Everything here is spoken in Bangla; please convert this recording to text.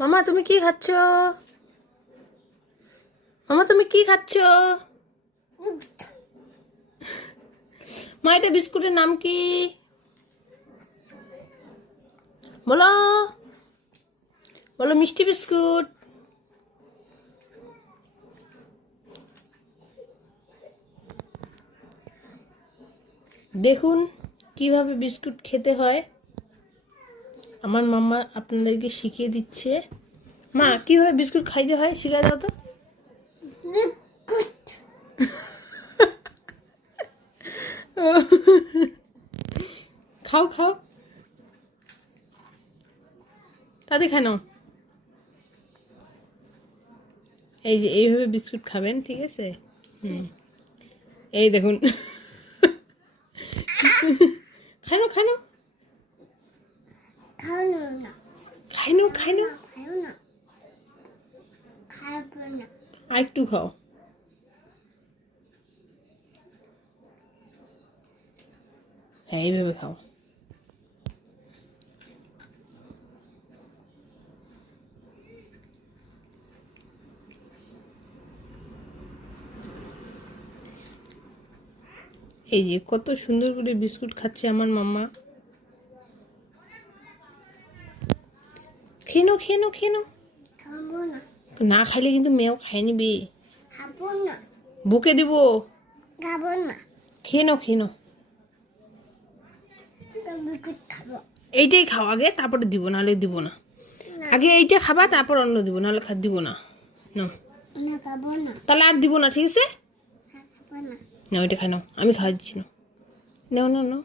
মামা তুমি কি খাচ্ছ? মামা তুমি কি খাচ্ছ? মা এটা বিস্কুটের নাম কি? বলো বলো। মিষ্টি বিস্কুট। দেখুন কিভাবে বিস্কুট খেতে হয়। আমার মাম্মা আপনাদেরকে শিখিয়ে দিচ্ছে। মা কিভাবে বিস্কুট খাইতে হয় শিখিয়ে দাও তো। খাও খাও, তাতে খায় নাও। এই যে এইভাবে বিস্কুট খাবেন, ঠিক আছে? এই দেখুন। খানো খানো খাইনো খাইনো। আর একটু খাও। হ্যাঁ এইভাবে খাও। এই যে কত সুন্দর করে বিস্কুট খাচ্ছে আমার মাম্মা। খেয়ে নাও খেয়ে নাও খেয়ে নাও। না খাইলে কিন্তু মেয়েও খাই নিবি। বুকে দিব। খেয়ে নাও খেয়ে নাও। এইটাই খাও আগে, তারপরে দিব, নাহলে দিব না। আগে এইটা খাবা, তারপর অন্য দিব, নাহলে দিব না। নাও তাহলে আর দিব না, ঠিক আছে? না ওইটা খাই নাও, আমি খাওয়া দিচ্ছি না। নাও নাও নাও।